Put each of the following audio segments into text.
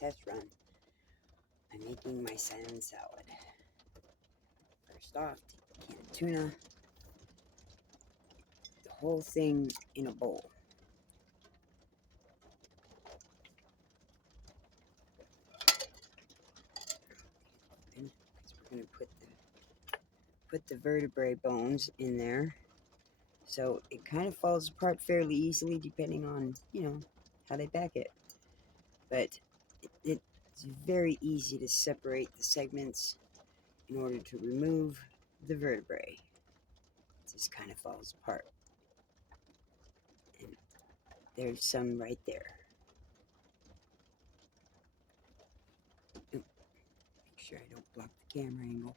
test run. I'm making my salmon salad. First off, take a can of tuna, the whole thing in a bowl. And we're going to put the vertebrae bones in there. So it kind of falls apart fairly easily depending on, how they back it. But it's very easy to separate the segments in order to remove the vertebrae. It just kind of falls apart. And there's some right there. Make sure I don't block the camera angle.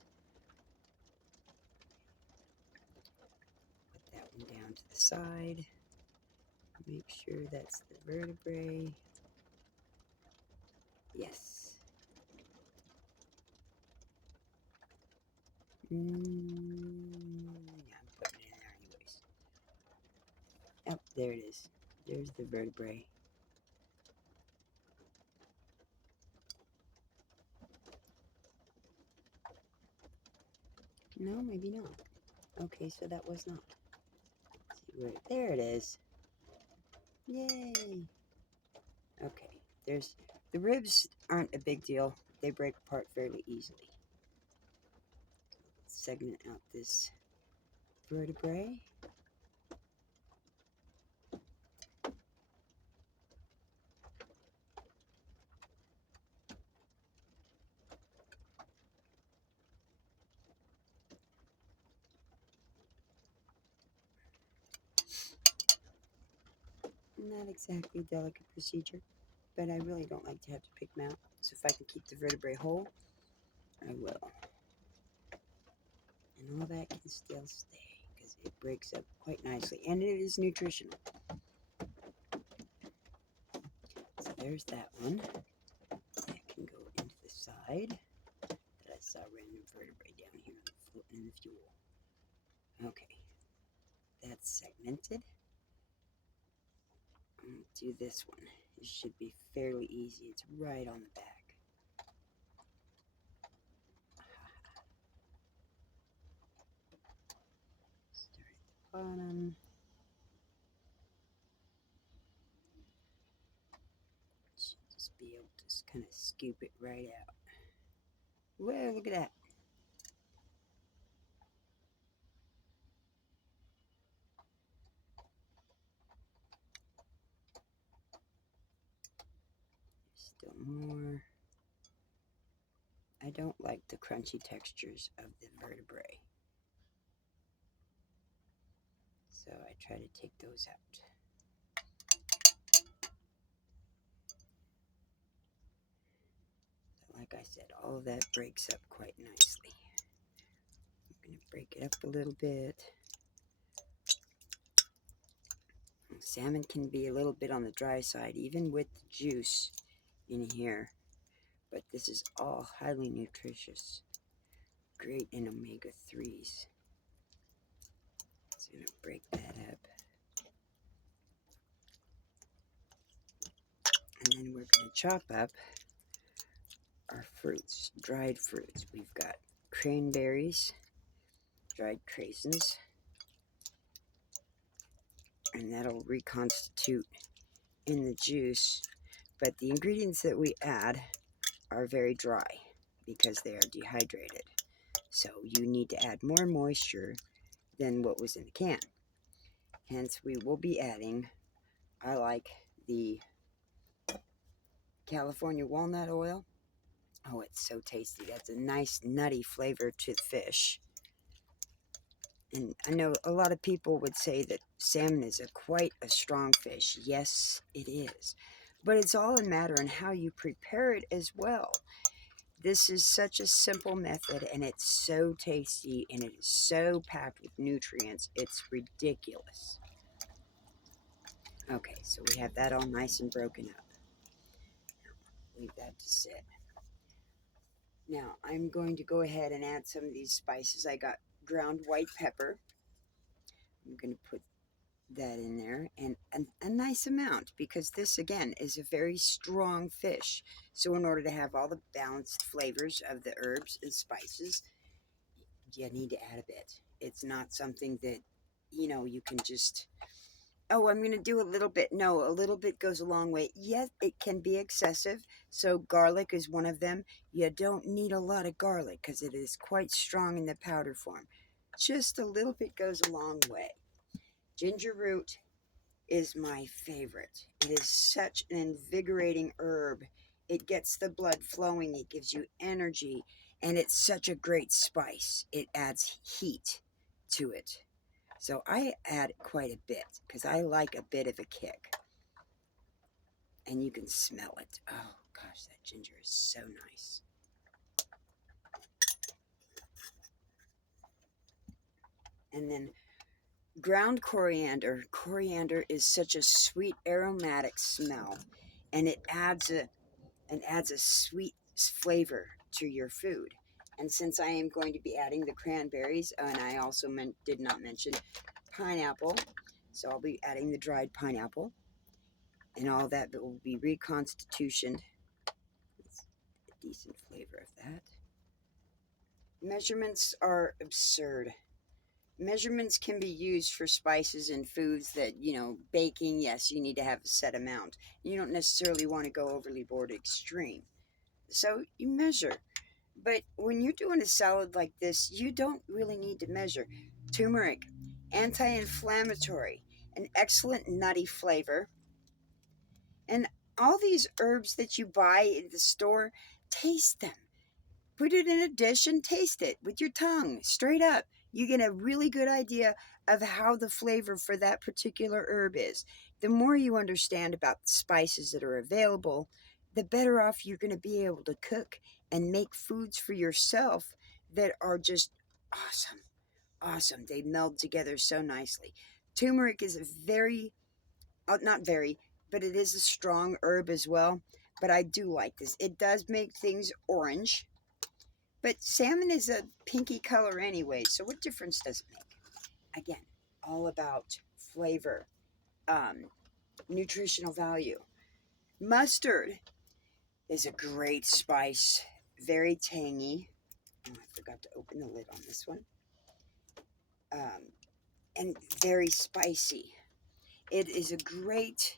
Put that one down to the side. Make sure that's the vertebrae. Yes. Yeah, I'm putting it in there anyways. Yep, there it is. There's the vertebrae. No, maybe not. Okay, so that was not. Let's see where. There it is. Yay! Okay, there's the ribs aren't a big deal. They break apart fairly easily. Segment out this vertebrae. Not exactly a delicate procedure, but I really don't like to have to pick them out. So if I can keep the vertebrae whole, I will. And all that can still stay because it breaks up quite nicely and it is nutritional. So there's that one. That can go into the side. That I saw random vertebrae down here floating in the fuel. Okay, that's segmented. Do this one. It should be fairly easy. It's right on the back. Start at the bottom. Should just be able to just kind of scoop it right out. Whoa, look at that. Still more. I don't like the crunchy textures of the vertebrae. So I try to take those out. So like I said, all of that breaks up quite nicely. I'm going to break it up a little bit. Salmon can be a little bit on the dry side, even with the juice in here. But this is all highly nutritious. Great in omega-3s. So I'm going to break that up. And then we're going to chop up our fruits, dried fruits. We've got cranberries, dried craisins, and that'll reconstitute in the juice. But the ingredients that we add are very dry because they are dehydrated. So you need to add more moisture than what was in the can. Hence, we will be adding, I like the California walnut oil. Oh, it's so tasty. That's a nice nutty flavor to the fish. And I know a lot of people would say that salmon is quite a strong fish. Yes, it is. But it's all a matter in how you prepare it as well. This is such a simple method, and it's so tasty, and it is so packed with nutrients. It's ridiculous. Okay, so we have that all nice and broken up. Leave that to sit. Now, I'm going to go ahead and add some of these spices. I got ground white pepper. I'm going to put that in there, and a nice amount, because this again is a very strong fish. So in order to have all the balanced flavors of the herbs and spices, you need to add a bit. It's not something that, you can just, oh, I'm going to do a little bit. No, a little bit goes a long way. Yes, it can be excessive. So garlic is one of them. You don't need a lot of garlic because it is quite strong in the powder form. Just a little bit goes a long way. Ginger root is my favorite. It is such an invigorating herb. It gets the blood flowing, it gives you energy, and it's such a great spice. It adds heat to it. So I add quite a bit because I like a bit of a kick. And you can smell it. Oh gosh, that ginger is so nice. And then ground coriander. Coriander is such a sweet aromatic smell, and it adds a sweet flavor to your food. And since I am going to be adding the cranberries, and I also did not mention pineapple, so I'll be adding the dried pineapple, and all that will be reconstitutioned. It's a decent flavor of that. Measurements are absurd. Measurements can be used for spices and foods that, baking, yes, you need to have a set amount. You don't necessarily want to go overly board extreme. So you measure. But when you're doing a salad like this, you don't really need to measure. Turmeric, anti-inflammatory, an excellent nutty flavor. And all these herbs that you buy in the store, taste them. Put it in a dish and taste it with your tongue, straight up. You get a really good idea of how the flavor for that particular herb is. The more you understand about the spices that are available, the better off you're going to be able to cook and make foods for yourself that are just awesome. Awesome. They meld together so nicely. Turmeric is a not very, but it is a strong herb as well. But I do like this. It does make things orange. But salmon is a pinky color anyway, so what difference does it make? Again, all about flavor, nutritional value. Mustard is a great spice, very tangy. Oh, I forgot to open the lid on this one. And very spicy. It is a great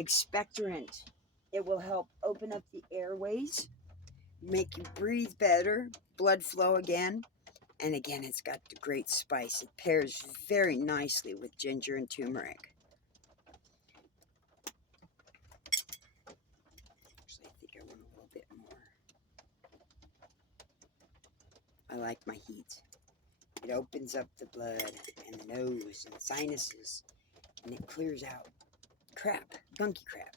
expectorant. It will help open up the airways, make you breathe better, blood flow again. And again, it's got the great spice. It pairs very nicely with ginger and turmeric. Actually, I think I want a little bit more. I like my heat. It opens up the blood and the nose and the sinuses, and it clears out crap, gunky crap.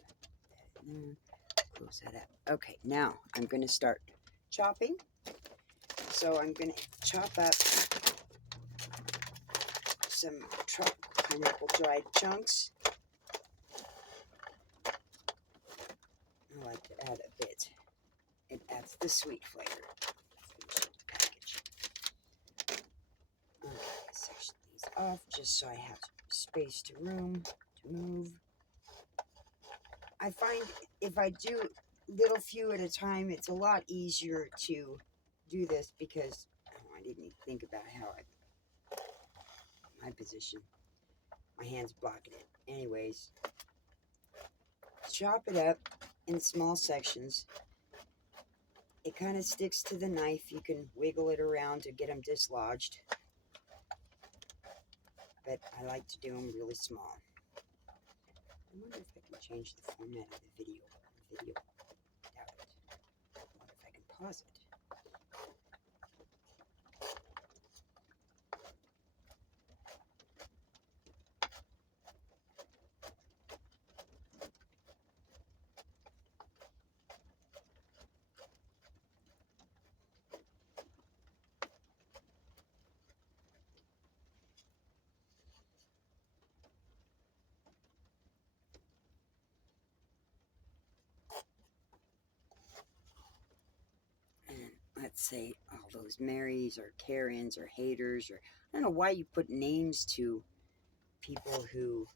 Close that up. Okay, now I'm going to start chopping. So I'm going to chop up some pineapple dried chunks. I like to add a bit. It adds the sweet flavor. Finish the package. Okay, section these off just so I have space to move. I find if I do little few at a time, it's a lot easier to do this because I didn't even think about how my position. My hand's blocking it. Anyways, chop it up in small sections. It kind of sticks to the knife. You can wiggle it around to get them dislodged. But I like to do them really small. I wonder if I can change the format of the video. Doubt it. I wonder if I can pause it. Let's say all those Marys or Karens or haters, or I don't know why you put names to people who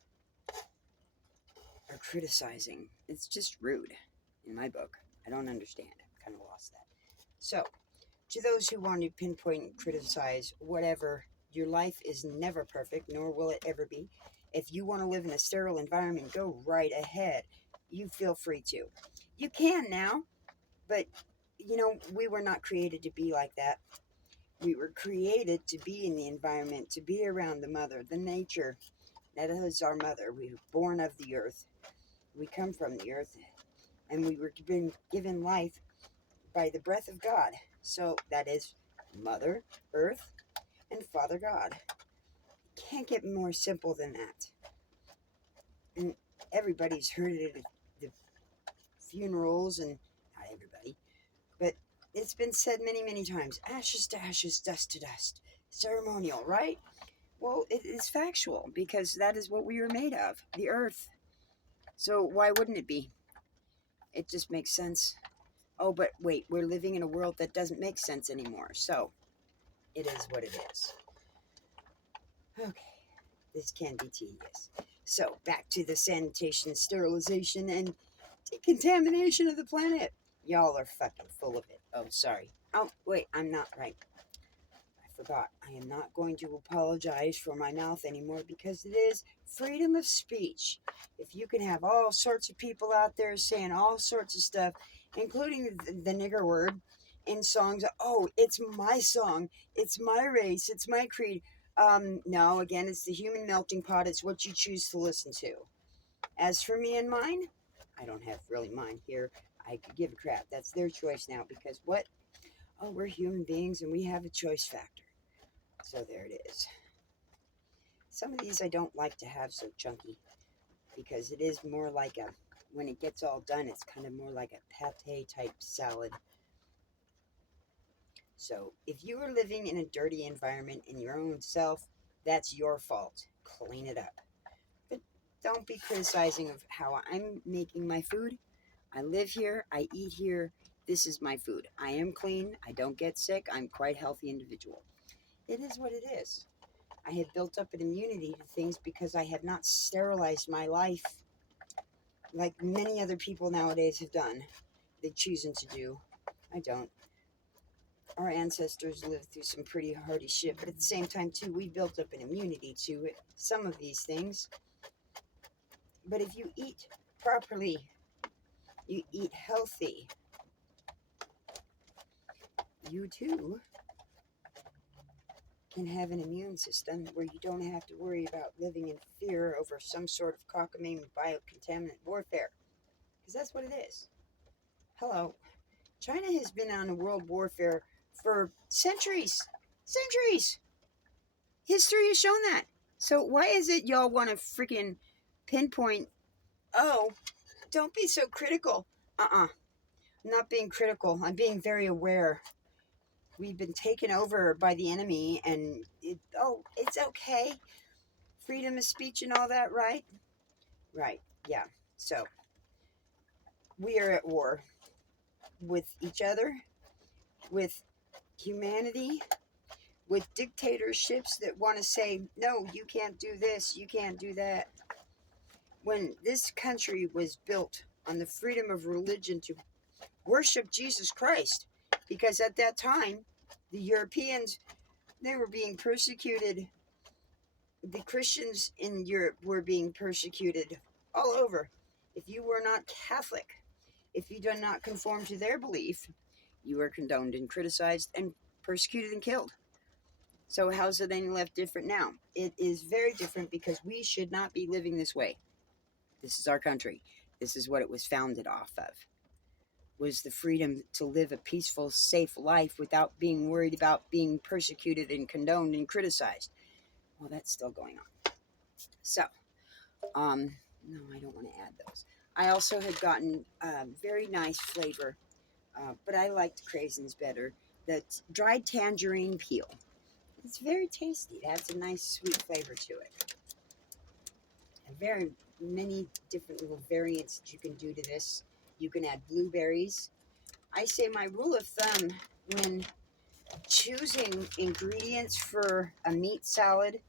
criticizing. It's just rude in my book. I don't understand. I've kind of lost that. So, to those who want to pinpoint and criticize whatever, your life is never perfect, nor will it ever be. If you want to live in a sterile environment, go right ahead. You feel free to. You can now, but we were not created to be like that. We were created to be in the environment, to be around the mother, the nature. That is our mother. We were born of the earth. We come from the earth, and we were given life by the breath of God. So that is Mother Earth and Father God. Can't get more simple than that. And everybody's heard it at the funerals, and not everybody, but it's been said many, many times. Ashes to ashes, dust to dust. Ceremonial, right? Well, it is factual because that is what we were made of, the earth. So why wouldn't it be? It just makes sense. Oh, but wait, we're living in a world that doesn't make sense anymore. So it is what it is. Okay, this can be tedious. So back to the sanitation, sterilization, and decontamination of the planet. Y'all are fucking full of it. Oh, sorry. Oh, wait, I'm not right. I forgot. I am not going to apologize for my mouth anymore because it is freedom of speech. If you can have all sorts of people out there saying all sorts of stuff, including the nigger word in songs. Oh, it's my song. It's my race. It's my creed. No, again, it's the human melting pot. It's what you choose to listen to. As for me and mine, I don't have really mine here. I could give a crap. That's their choice now because what? Oh, we're human beings and we have a choice factor. So there it is. Some of these I don't like to have so chunky because it is more like when it gets all done, it's kind of more like a pate type salad. So if you are living in a dirty environment in your own self, that's your fault. Clean it up. But don't be criticizing of how I'm making my food. I live here. I eat here. This is my food. I am clean. I don't get sick. I'm quite a healthy individual. It is what it is. I have built up an immunity to things because I have not sterilized my life like many other people nowadays have done. They're choosing to do. I don't. Our ancestors lived through some pretty hardy shit, but at the same time, too, we built up an immunity to it, some of these things. But if you eat properly, you eat healthy, you too can have an immune system where you don't have to worry about living in fear over some sort of cockamamie biocontaminant warfare. Because that's what it is. Hello. China has been on a world warfare for centuries. Centuries! History has shown that. So why is it y'all want to freaking pinpoint, oh, don't be so critical. I'm not being critical. I'm being very aware. We've been taken over by the enemy and, it's okay. Freedom of speech and all that, right? Right, yeah. So, we are at war with each other, with humanity, with dictatorships that want to say, no, you can't do this, you can't do that. When this country was built on the freedom of religion to worship Jesus Christ, because at that time, the Europeans, they were being persecuted. The Christians in Europe were being persecuted all over. If you were not Catholic, if you do not conform to their belief, you were condoned and criticized and persecuted and killed. So how's it any left different now? It is very different because we should not be living this way. This is our country. This is what it was founded off of. Was the freedom to live a peaceful, safe life without being worried about being persecuted and condoned and criticized. Well, that's still going on. So, no, I don't want to add those. I also had gotten very nice flavor, but I liked craisins better. The dried tangerine peel. It's very tasty. It adds a nice sweet flavor to it. And very many different little variants that you can do to this. You can add blueberries. I say my rule of thumb when choosing ingredients for a meat salad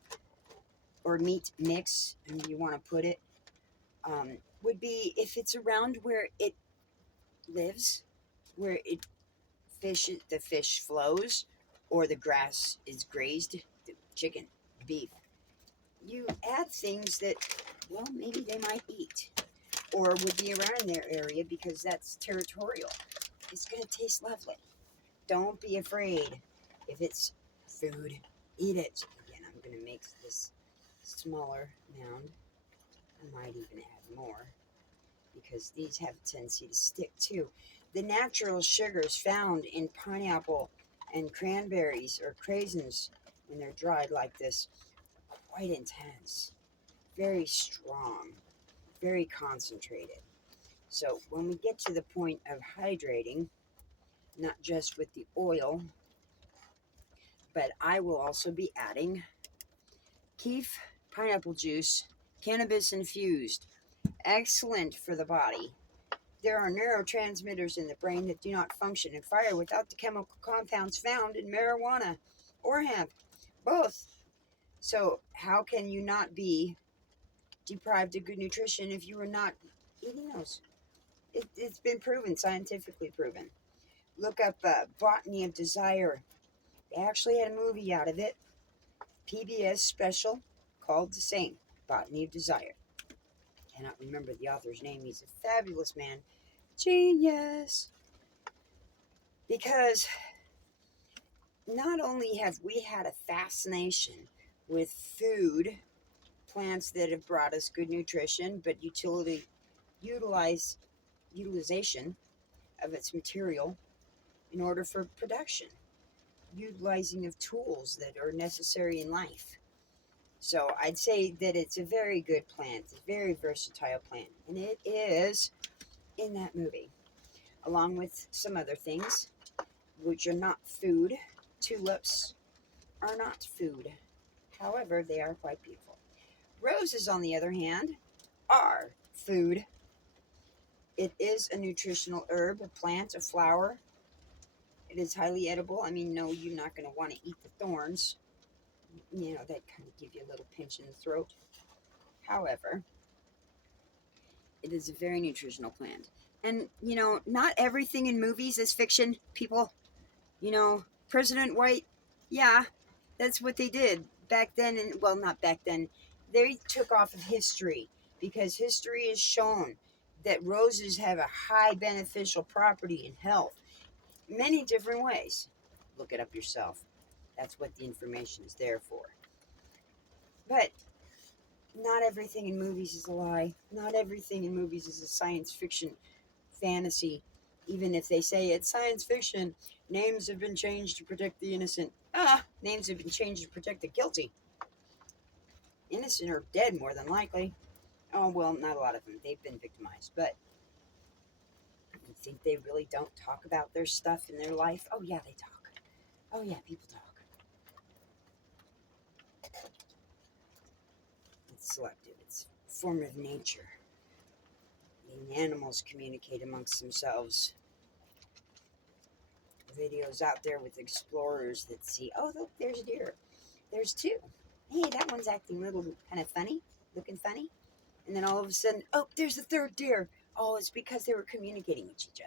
or meat mix, and you want to put it, would be if it's around where it lives, where the fish flows, or the grass is grazed, the chicken, beef. You add things that, well, maybe they might eat or would be around in their area because that's territorial. It's going to taste lovely. Don't be afraid. If it's food, eat it. Again, I'm going to make this smaller mound. I might even add more because these have a tendency to stick too. The natural sugars found in pineapple and cranberries or craisins when they're dried like this are quite intense, very strong, very concentrated. So when we get to the point of hydrating, not just with the oil, but I will also be adding keef pineapple juice, cannabis infused, excellent for the body. There are neurotransmitters in the brain that do not function and fire without the chemical compounds found in marijuana or hemp, both. So how can you not be deprived of good nutrition if you are not eating those? It's been proven, scientifically proven. Look up Botany of Desire. They actually had a movie out of it, PBS special, called the same, Botany of Desire. Cannot remember the author's name. He's a fabulous man. Genius. Because not only have we had a fascination with food, plants that have brought us good nutrition, but utilization of its material in order for production, utilizing of tools that are necessary in life. So I'd say that it's a very good plant, a very versatile plant, and it is in that movie, along with some other things which are not food. Tulips are not food. However, they are quite beautiful. Roses, on the other hand, are food. It is a nutritional herb, a plant, a flower. It is highly edible. I mean, no, you're not going to want to eat the thorns. You know, that kind of give you a little pinch in the throat. However, it is a very nutritional plant. And, you know, not everything in movies is fiction, people. You know, President White, yeah, that's what they did back then. And, well, not back then. They took off of history because history has shown that roses have a high beneficial property in health. Many different ways. Look it up yourself. That's what the information is there for. But not everything in movies is a lie. Not everything in movies is a science fiction fantasy. Even if they say it's science fiction, names have been changed to protect the innocent. Names have been changed to protect the guilty. Innocent or dead, more than likely. Oh, well, not a lot of them. They've been victimized. But you think they really don't talk about their stuff in their life? Oh, yeah, they talk. Oh, yeah, people talk. It's selective. It's a form of nature. The animals communicate amongst themselves. Videos out there with explorers that see, oh, look, there's a deer. There's two. Hey, that one's acting a little kind of funny, looking funny. And then all of a sudden, oh, there's the third deer. Oh, it's because they were communicating with each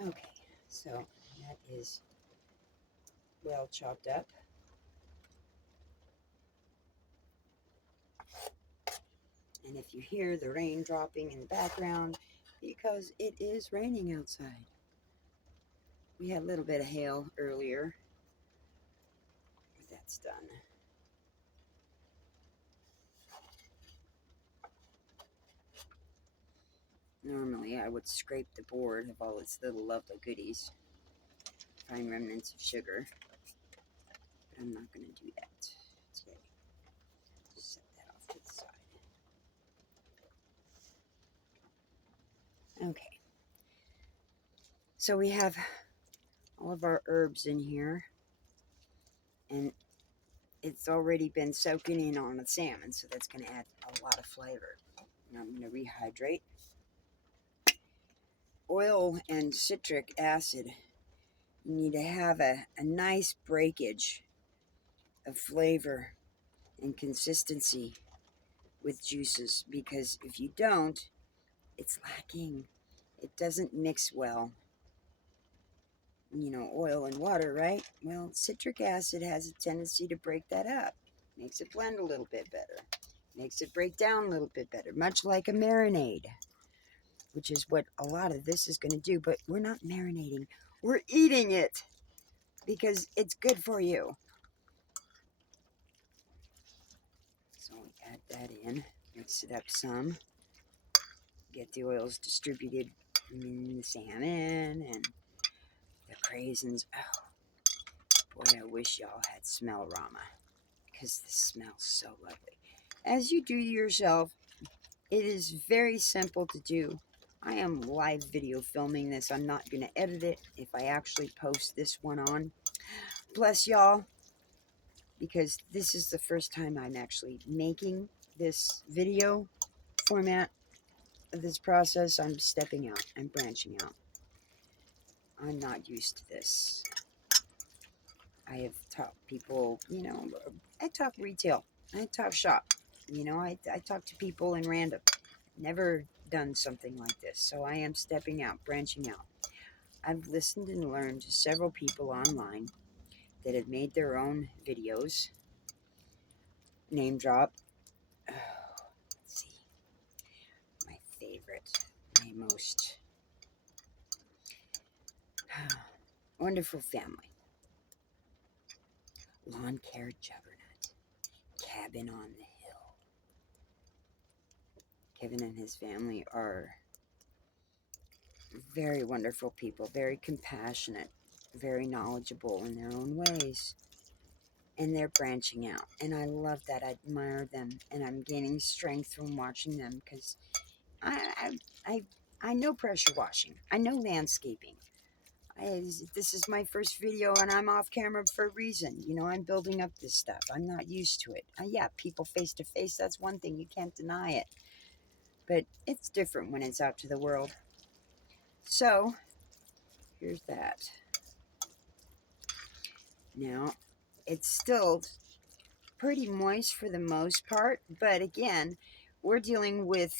other. Okay, so that is well chopped up. And if you hear the rain dropping in the background, because it is raining outside. We had a little bit of hail earlier, but that's done. Normally, I would scrape the board of all its little lovely goodies, find remnants of sugar, but I'm not going to do that today. Just set that off to the side. Okay, so we have all of our herbs in here, and it's already been soaking in on the salmon, so that's going to add a lot of flavor. Now I'm going to rehydrate. Oil and citric acid, you need to have a nice breakage of flavor and consistency with juices, because if you don't, it's lacking. It doesn't mix well. You know, oil and water, right? Well, citric acid has a tendency to break that up. Makes it blend a little bit better. Makes it break down a little bit better, much like a marinade, which is what a lot of this is going to do. But we're not marinating. We're eating it because it's good for you. So we add that in, mix it up some, get the oils distributed in the salmon and the craisins. Oh, boy, I wish y'all had Smell-Rama, because this smells so lovely. As you do yourself, it is very simple to do. I am live video filming this. I'm not going to edit it if I actually post this one on. Bless y'all, because this is the first time I'm actually making this video format of this process. I'm stepping out. I'm branching out. I'm not used to this. I have taught people, you know, I talk retail. I talk shop. You know, I talk to people in random. Never done something like this. So I am stepping out, branching out. I've listened and learned to several people online that have made their own videos. Name drop. Oh, let's see. My favorite. My most wonderful family. Lawn Care Juggernaut. Cabin on the Hill. Kevin and his family are very wonderful people, very compassionate, very knowledgeable in their own ways. And they're branching out. And I love that. I admire them. And I'm gaining strength from watching them, because I know pressure washing. I know landscaping. This is my first video, and I'm off camera for a reason. You know, I'm building up this stuff. I'm not used to it. Yeah, people face to face, that's one thing. You can't deny it. But it's different when it's out to the world. So, here's that. Now, it's still pretty moist for the most part. But again, we're dealing with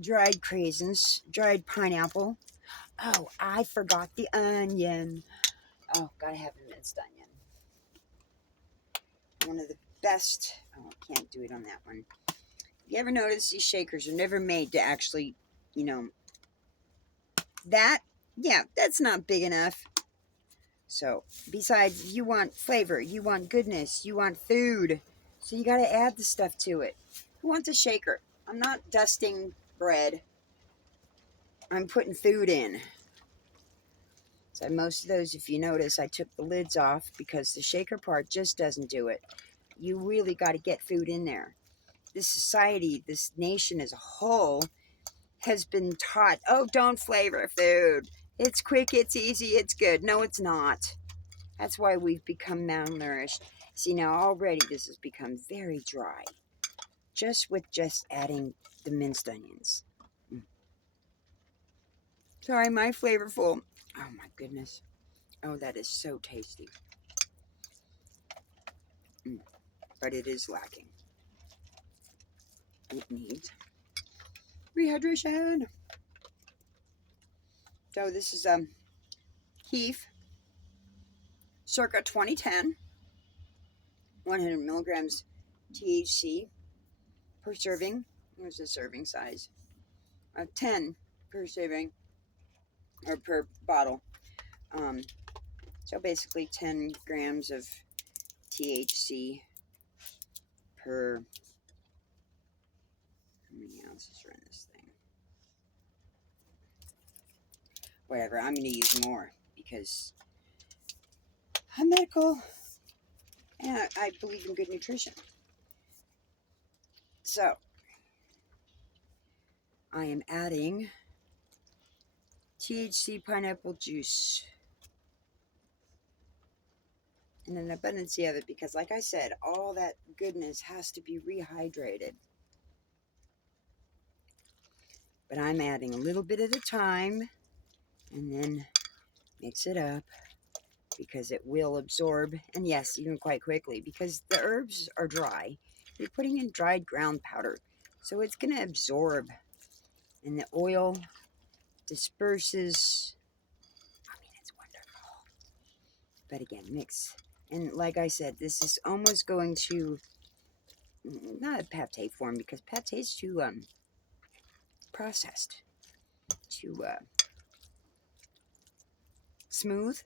dried craisins, dried pineapple. Oh, I forgot the onion. Oh, gotta have a minced onion. One of the best. Oh, I can't do it on that one. You ever notice these shakers are never made to actually, you know, that? Yeah, that's not big enough. So, besides, you want flavor, you want goodness, you want food. So you gotta add the stuff to it. Who wants a shaker? I'm not dusting bread. I'm putting food in. So most of those, if you notice, I took the lids off because the shaker part just doesn't do it. You really got to get food in there. This society, this nation as a whole, has been taught, oh, don't flavor food. It's quick, it's easy, it's good. No, it's not. That's why we've become malnourished. See, now already this has become very dry. Just with adding the minced onions. Sorry, my flavorful. Oh my goodness. Oh, that is so tasty. But it is lacking. It needs rehydration. So this is Keef, circa 2010, 100 milligrams THC per serving. What's the serving size? 10 per serving, or per bottle. So basically 10 grams of THC per, how many ounces are in this thing? Whatever, I'm going to use more because I'm medical and I believe in good nutrition. So, I am adding THC pineapple juice. And an abundance of it, because like I said, all that goodness has to be rehydrated. But I'm adding a little bit at a time and then mix it up because it will absorb. And yes, even quite quickly, because the herbs are dry. You're putting in dried ground powder. So it's going to absorb, and the oil disperses. I mean, it's wonderful. But again, mix. And like I said, this is almost going to, not a pate form, because pate is too processed, too smooth.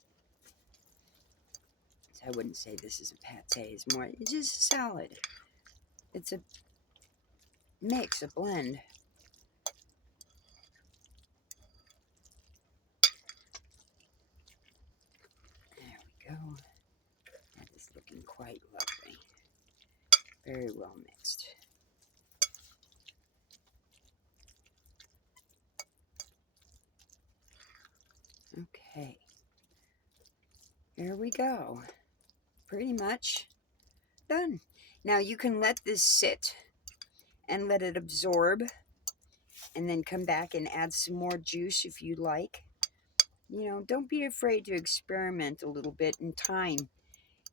So I wouldn't say this is a pate. It's more, it's just a salad. It's a mix, a blend. There we go. That is looking quite lovely. Very well mixed. Okay. Here we go. Pretty much done. Now you can let this sit and let it absorb, and then come back and add some more juice if you like. You know, don't be afraid to experiment a little bit in time.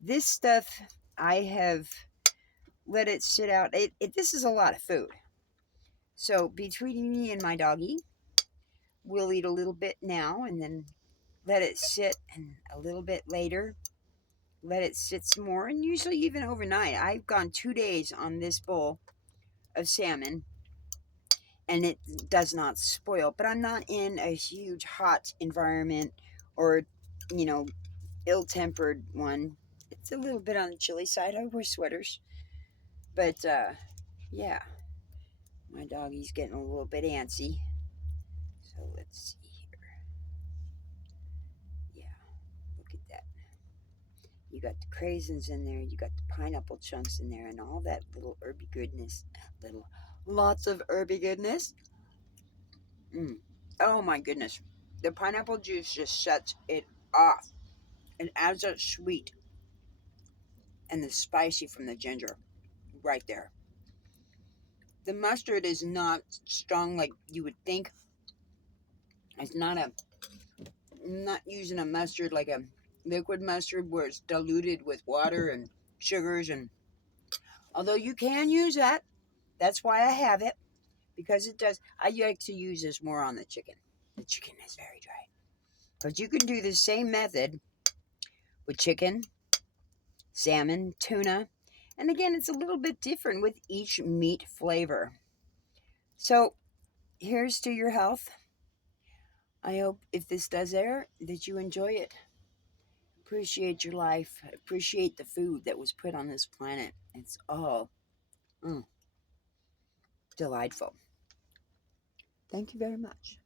This stuff, I have let it sit out. This is a lot of food. So between me and my doggy, we'll eat a little bit now and then let it sit, and a little bit later let it sit some more, and usually even overnight. I've gone 2 days on this bowl of salmon, and it does not spoil. But I'm not in a huge hot environment, or, you know, ill-tempered one. It's a little bit on the chilly side. I wear sweaters. But yeah, my doggy's getting a little bit antsy. So let's see here. Yeah, look at that. You got the craisins in there, you got the pineapple chunks in there, and all that little herby goodness. Lots of herby goodness. Oh my goodness. The pineapple juice just sets it off. It adds that sweet and the spicy from the ginger right there. The mustard is not strong like you would think. It's not I'm not using a mustard like a liquid mustard where it's diluted with water and sugars, and although you can use that, that's why I have it, because it does. I like to use this more on the chicken. The chicken is very dry. But you can do the same method with chicken, salmon, tuna, and again, it's a little bit different with each meat flavor. So here's to your health. I hope if this does air that you enjoy it. Appreciate your life. Appreciate the food that was put on this planet. It's all delightful. Thank you very much.